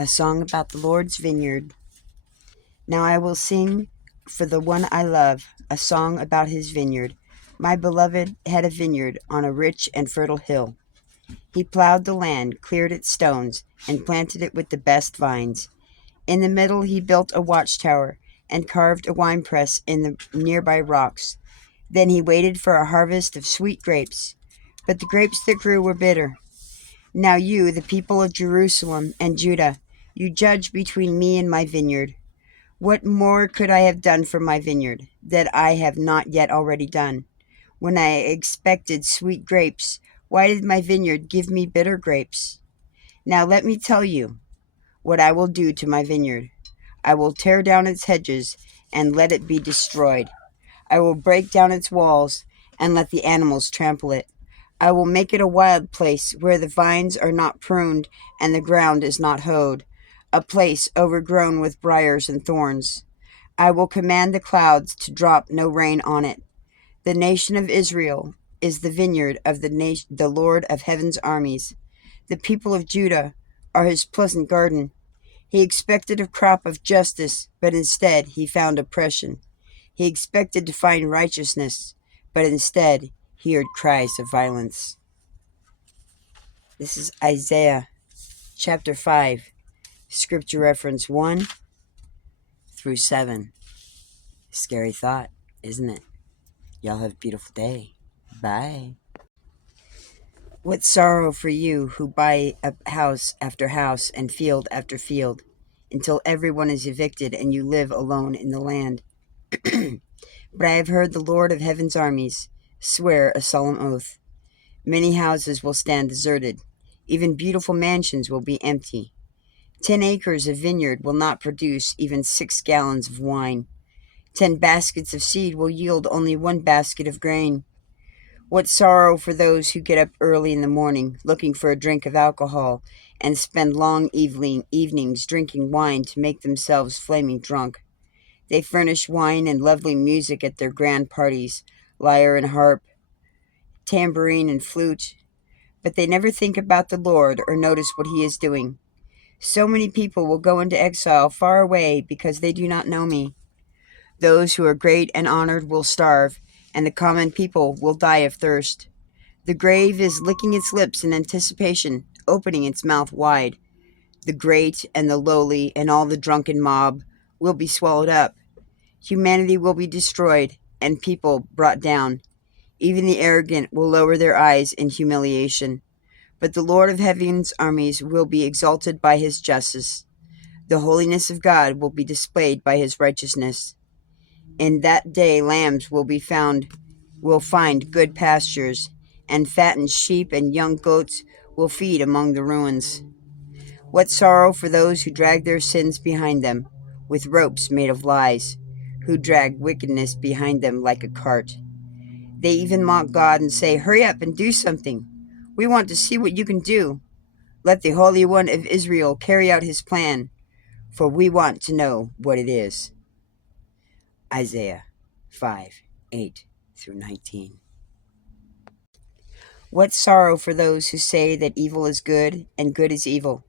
A song about the Lord's vineyard. Now I will sing for the one I love a song about his vineyard. My beloved had a vineyard on a rich and fertile hill. He plowed the land, cleared its stones, and planted it with the best vines. In the middle he built a watchtower and carved a winepress in the nearby rocks. Then he waited for a harvest of sweet grapes, but the grapes that grew were bitter. Now you, the people of Jerusalem and Judah, you judge between me and my vineyard. What more could I have done for my vineyard that I have not yet already done? When I expected sweet grapes, why did my vineyard give me bitter grapes? Now let me tell you what I will do to my vineyard. I will tear down its hedges and let it be destroyed. I will break down its walls and let the animals trample it. I will make it a wild place where the vines are not pruned and the ground is not hoed, a place overgrown with briars and thorns. I will command the clouds to drop no rain on it. The nation of Israel is the vineyard of the Lord of heaven's armies. The people of Judah are his pleasant garden. He expected a crop of justice, but instead he found oppression. He expected to find righteousness, but instead he heard cries of violence. This is Isaiah chapter 5, scripture reference 1 through 7. Scary thought, isn't it? Y'all have a beautiful day. Bye. What sorrow for you who buy up house after house and field after field, until everyone is evicted and you live alone in the land. But I have heard the Lord of heaven's armies swear a solemn oath. Many houses will stand deserted. Even beautiful mansions will be empty. 10 acres of vineyard will not produce even 6 gallons of wine. 10 baskets of seed will yield only 1 basket of grain. What sorrow for those who get up early in the morning looking for a drink of alcohol and spend long evenings drinking wine to make themselves flaming drunk. They furnish wine and lovely music at their grand parties, lyre and harp, tambourine and flute, but they never think about the Lord or notice what he is doing. So many people will go into exile far away because they do not know me. Those who are great and honored will starve, and the common people will die of thirst. The grave is licking its lips in anticipation, opening its mouth wide. The great and the lowly and all the drunken mob will be swallowed up. Humanity will be destroyed, and people brought down. Even the arrogant will lower their eyes in humiliation. But the Lord of heaven's armies will be exalted by his justice. The holiness of God will be displayed by his righteousness. In that day lambs will find good pastures, and fattened sheep and young goats will feed among the ruins. What sorrow for those who drag their sins behind them with ropes made of lies, who drag wickedness behind them like a cart. They even mock God and say, "Hurry up and do something. We want to see what you can do. Let the Holy One of Israel carry out his plan, for we want to know what it is." Isaiah 5, 8 through 19. What sorrow for those who say that evil is good and good is evil,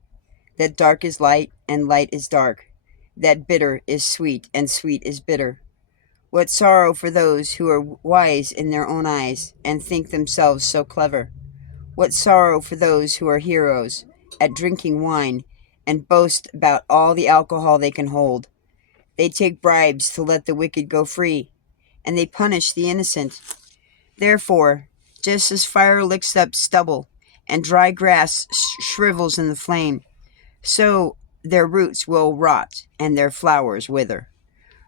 that dark is light and light is dark, that bitter is sweet and sweet is bitter. What sorrow for those who are wise in their own eyes and think themselves so clever. What sorrow for those who are heroes at drinking wine and boast about all the alcohol they can hold. They take bribes to let the wicked go free, and they punish the innocent. Therefore, just as fire licks up stubble and dry grass shrivels in the flame, so their roots will rot and their flowers wither.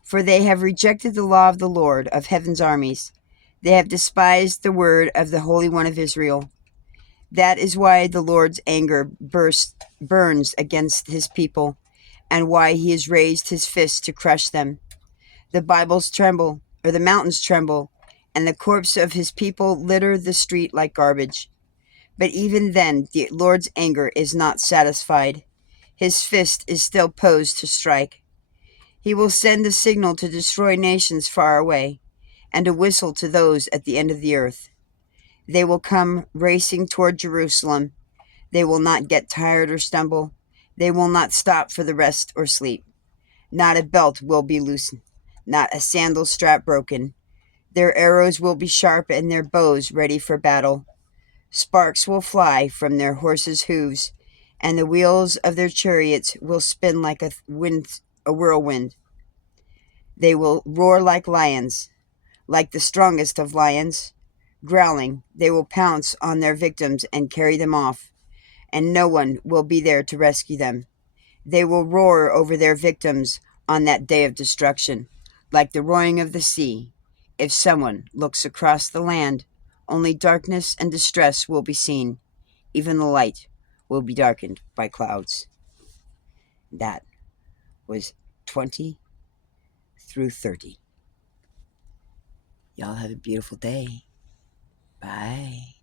For they have rejected the law of the Lord of heaven's armies. They have despised the word of the Holy One of Israel. That is why the Lord's anger burns against his people, and why he has raised his fist to crush them. The mountains tremble, and the corpse of his people litter the street like garbage. But even then, the Lord's anger is not satisfied. His fist is still posed to strike. He will send a signal to destroy nations far away, and a whistle to those at the end of the earth. They will come racing toward Jerusalem. They will not get tired or stumble. They will not stop for the rest or sleep. Not a belt will be loosened, not a sandal strap broken. Their arrows will be sharp and their bows ready for battle. Sparks will fly from their horses' hooves, and the wheels of their chariots will spin like a whirlwind. They will roar like lions, like the strongest of lions. Growling, they will pounce on their victims and carry them off, and no one will be there to rescue them. They will roar over their victims on that day of destruction, like the roaring of the sea. If someone looks across the land, only darkness and distress will be seen. Even the light will be darkened by clouds. That was 20 through 30. Y'all have a beautiful day. Bye.